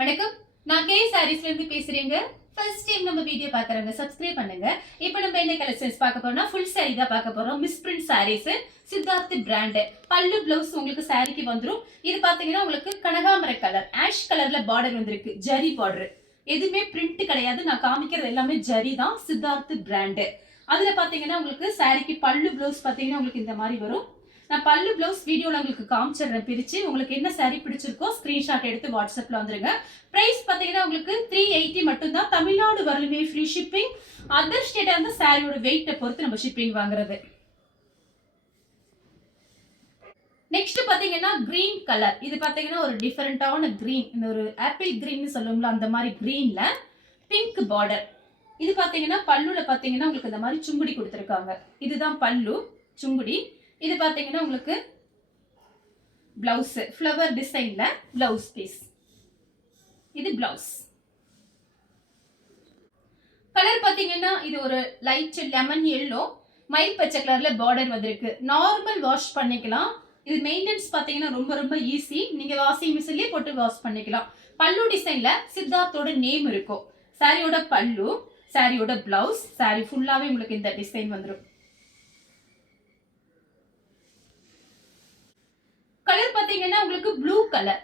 வணக்கம். நான் கே சாரீஸ்ல இருந்து பேசுறேங்க. ஃபர்ஸ்ட் டைம் நம்ம வீடியோ பாக்குறவங்க சப்ஸ்கிரைப் பண்ணுங்க. இப்போ நம்ம என்ன கலெக்ஷன்ஸ் பார்க்க போறோம்னா ஃபுல் saree தான் பார்க்க போறோம். Miss print sarees Siddharth brand. பல்லு பிளவுஸ் உங்களுக்கு சாரிக்கு வந்துரும். இது பாத்தீங்கன்னா உங்களுக்கு கனகாமர கலர், ஆஷ் கலர்ல பார்டர் வந்திருக்கு. ஜரி பார்டர். எதுவுமே பிரிண்ட் கிடையாது. நான் காமிக்கிறது எல்லாமே ஜரி தான். சித்தார்த் பிராண்ட். அதுல பாத்தீங்கன்னா உங்களுக்கு சாரிக்கு பல்லு பிளவுஸ் பாத்தீங்கன்னா உங்களுக்கு இந்த மாதிரி வரும். நான் பல்லு பிளவுஸ் வீடியோல உங்களுக்கு காமிச்சிடுறேன் பிரிச்சு. உங்களுக்கு என்ன saree பிடிச்சிருக்கோ ஸ்கிரீன்ஷாட் எடுத்து வாட்ஸ்அப்ல வந்துருங்க. பிரைஸ் பாத்தீங்கன்னா உங்களுக்கு 380 மட்டும் தான். தமிழ்நாடு வரலுமே ஃப்ரீ ஷிப்பிங். அதர் ஸ்டேட்டா இருந்தா சாரியோட வெயிட்டை பொறுத்து நம்ம ஷிப்பிங் வாங்குறது. நெக்ஸ்ட் பாத்தீங்கன்னா கிரீன் கலர். இது பாத்தீங்கன்னா ஒரு டிஃபரெண்டான கிரீன். இந்த ஒரு ஆப்பிள் கிரீன் சொல்லுவோம்ல அந்த மாதிரி கிரீன்ல பிங்க் பார்டர். இது பாத்தீங்கன்னா பல்லுல பாத்தீங்கன்னா உங்களுக்கு இந்த மாதிரி சுங்குடி கொடுத்துருக்காங்க. இதுதான் பல்லு சுங்குடி. இது பாத்தீங்கன்னா உங்களுக்கு பிளவுஸ் ஃப்ளவர் டிசைன்ல பிளவுஸ் பீஸ். இது பிளவுஸ். கலர் பாத்தீங்கன்னா இது ஒரு லைட் லெமன் எல்லோ மயில் பச்சை கலர்ல பார்டர் வந்திருக்கு. நார்மல் வாஷ் பண்ணிக்கலாம். இது மெயின்டெனன்ஸ் பாத்தீங்கன்னா ரொம்ப ரொம்ப ஈஸி. நீங்க வாஷிங் மிஷின்லயே போட்டு வாஷ் பண்ணிக்கலாம். பல்லு டிசைன்ல சித்தார்த்தோட நேம் இருக்கும். சாரியோட பல்லு, சாரியோட பிளவுஸ், சாரி ஃபுல்லாவே உங்களுக்கு இந்த டிசைன் வந்துடும். கலர் பாத்தீங்கன்னா உங்களுக்கு ப்ளூ கலர்.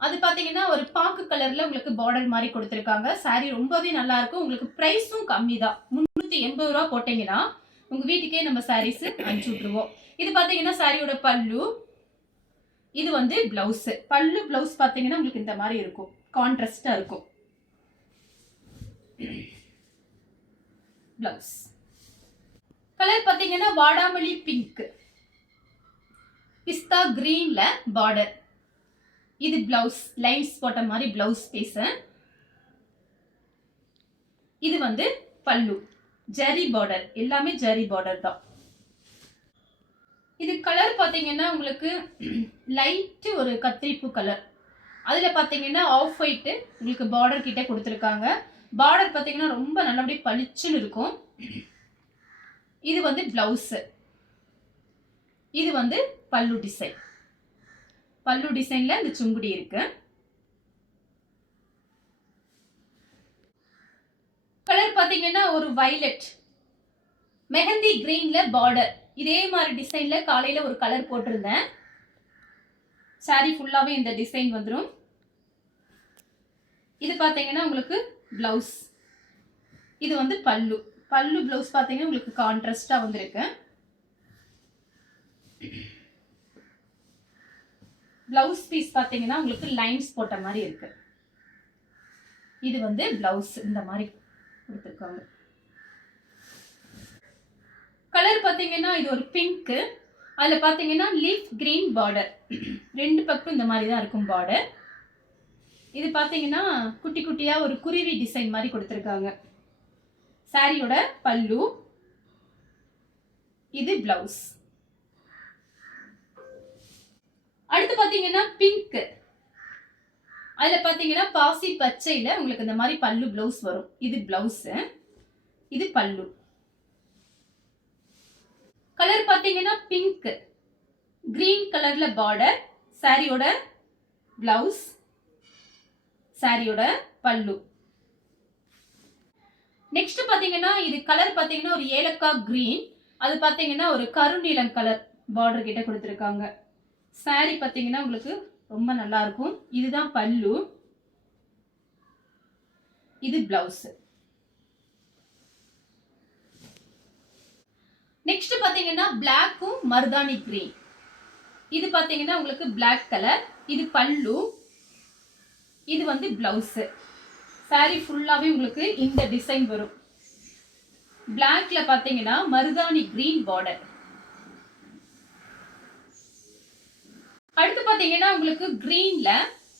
அது பாத்தீங்கன்னா ஒரு பாக்கு கலர்ல உங்களுக்கு பார்டர் மாதிரி கொடுத்திருக்காங்க. சாரி ரொம்பவே நல்லா இருக்கும். உங்களுக்கு பிரைஸும் கம்மி தான். 380 ரூபாய் போட்டீங்கன்னா உங்க வீட்டுக்கே நம்ம சாரீஸ் அனுப்பிச்சு விட்டுருவோம். இது பாத்தீங்கன்னா சாரியோட பல்லு. இது வந்து பிளவுஸ். பல்லு பிளவுஸ் பாத்தீங்கன்னா உங்களுக்கு இந்த மாதிரி இருக்கும். கான்ட்ராஸ்டா இருக்கும். பிளவுஸ் கலர் பாத்தீங்கன்னா வாடாமல்லி பிங்க், பிஸ்தா கிரீன்ல பார்டர். இது பிளவுஸ் லைன்ஸ் போட்ட மாதிரி பிளவுஸ் பீஸ். இது வந்து பல்லு ஜரி பார்டர். எல்லாமே ஜரி பார்டர் தான். இது கலர் பாத்தீங்கன்னா உங்களுக்கு லைட் ஒரு கத்திரிப்பூ கலர். அதுல பாத்தீங்கன்னா ஆஃப் ஒயிட் உங்களுக்கு பார்டர் கிட்ட கொடுத்துருக்காங்க. பார்டர் பாத்தீங்கன்னா ரொம்ப நல்லபடியா பளிச்சுன்னு இருக்கும். இது வந்து பிளவுஸ். இது வந்து பல்லு டிசைன். பல்லு டிசைன்ல இந்த சுங்குடி இருக்கு. கலர் பாத்தீங்கன்னா ஒரு வயலட் மெஹந்தி கிரீன்ல பார்டர். இதே மாதிரி டிசைன்ல காலையில ஒரு கலர் போட்டிருந்தேன். சாரி ஃபுல்லாவே இந்த டிசைன் வந்துடும். இது பாத்தீங்கன்னா உங்களுக்கு பிளவுஸ். இது வந்து பல்லு. பல்லு பிளவுஸ் பாத்தீங்கன்னா உங்களுக்கு கான்ட்ராஸ்டா வந்திருக்கு. பிளவுஸ் பீஸ் பாத்தீங்கன்னா உங்களுக்கு லைன்ஸ் போட்ட மாதிரி இருக்கு. இது வந்து பிளவுஸ் இந்த மாதிரி கொடுத்துருக்காங்க. கலர் பாத்தீங்கன்னா இது ஒரு பிங்க். அதுல பாத்தீங்கன்னா லீஃப் கிரீன் பார்டர். ரெண்டு பக்கம் இந்த மாதிரி தான் இருக்கும் பார்டர். இது பாத்தீங்கன்னா குட்டி குட்டியா ஒரு குருவி டிசைன் மாதிரி கொடுத்துருக்காங்க. சாரியோட பல்லு. இது பிளவுஸ். அடுத்து பாத்தீங்கன்னா பிங்க். அதுல பாத்தீங்கன்னா பாசி பச்சையில உங்களுக்கு இந்த மாதிரி பல்லு பிளவுஸ் வரும். இது பிளவுஸ். இது பல்லு. கலர் பாத்தீங்கன்னா பிங்க் கிரீன் கலர்ல பார்டர். சாரியோட பிளவுஸ், சாரியோட பல்லு. நெக்ஸ்ட் பாத்தீங்கன்னா இது கலர் பாத்தீங்கன்னா ஒரு ஏலக்காய் கிரீன். அது பாத்தீங்கன்னா ஒரு கருநீலம் கலர் பார்டர் கிட்ட கொடுத்துருக்காங்க. சாரி பாத்தீங்கன்னா உங்களுக்கு ரொம்ப நல்லா இருக்கும். இதுதான் பல்லு. இது பிளவுஸ். நெக்ஸ்ட் பாத்தீங்கன்னா பிளாக்கும் மருதாணி கிரீன். இது பாத்தீங்கன்னா உங்களுக்கு பிளாக் கலர். இது பல்லு. இது வந்து பிளவுஸ். சாரி ஃபுல்லாவே உங்களுக்கு இந்த டிசைன் வரும். பிளாக்ல பாத்தீங்கன்னா மருதாணி கிரீன் பார்டர். அடுத்து பாத்தீங்கன்னா உங்களுக்கு கிரீன்ல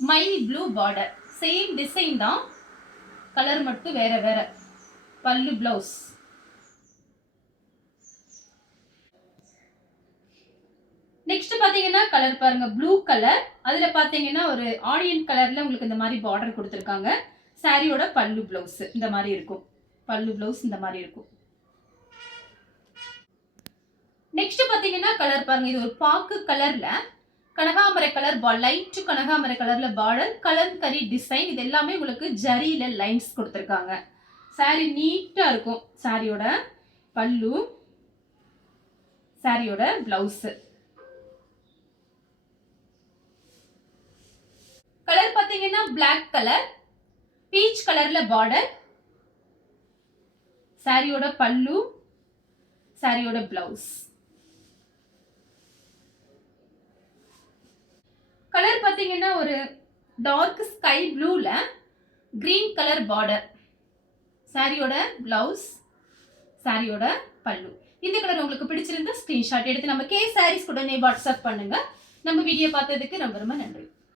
மயில் ப்ளூ பார்டர். சேம் டிசைன் தான், கலர் மட்டும் வேற வேற. பல்லு பிளவுஸ். நெக்ஸ்ட் பாத்தீங்கன்னா கலர் பாருங்க ப்ளூ கலர். அதுல பாத்தீங்கன்னா ஒரு ஆனியன் கலர்ல உங்களுக்கு இந்த மாதிரி பார்டர் கொடுத்துருக்காங்க. சாரியோட பல்லு பிளவுஸ் இந்த மாதிரி இருக்கும். பல்லு பிளவுஸ் இந்த மாதிரி இருக்கும். நெக்ஸ்ட் பாத்தீங்கன்னா கலர் பாருங்க இது ஒரு பாக்கு கலர்ல கனகாமரை கலர் லைட் கனகாமரை கலர்ல பார்டர், கலம்கரி டிசைன். இது எல்லாமே உங்களுக்கு ஜரியில லைன்ஸ் கொடுத்துருக்காங்க. saree நீட்டா இருக்கும். சாரியோட பல்லு, சாரியோட பிளவுஸ். கலர் பாத்தீங்கன்னா பிளாக் கலர், பீச் கலர்ல பார்டர், சாரியோட பல்லு, சாரியோட பிளவுஸ். கலர் பாத்தீங்கன்னா ஒரு டார்க் ஸ்கை ப்ளூல கிரீன் கலர் பார்டர், சாரியோட பிளவுஸ், சாரியோட பல்லு. இந்த கலர் உங்களுக்கு பிடிச்சிருந்தா ஸ்கிரீன்ஷாட் எடுத்து நம்ம கே சாரீஸ் உடனே வாட்ஸ்அப் பண்ணுங்க. நம்ம வீடியோ பார்த்ததுக்கு ரொம்ப ரொம்ப நன்றி.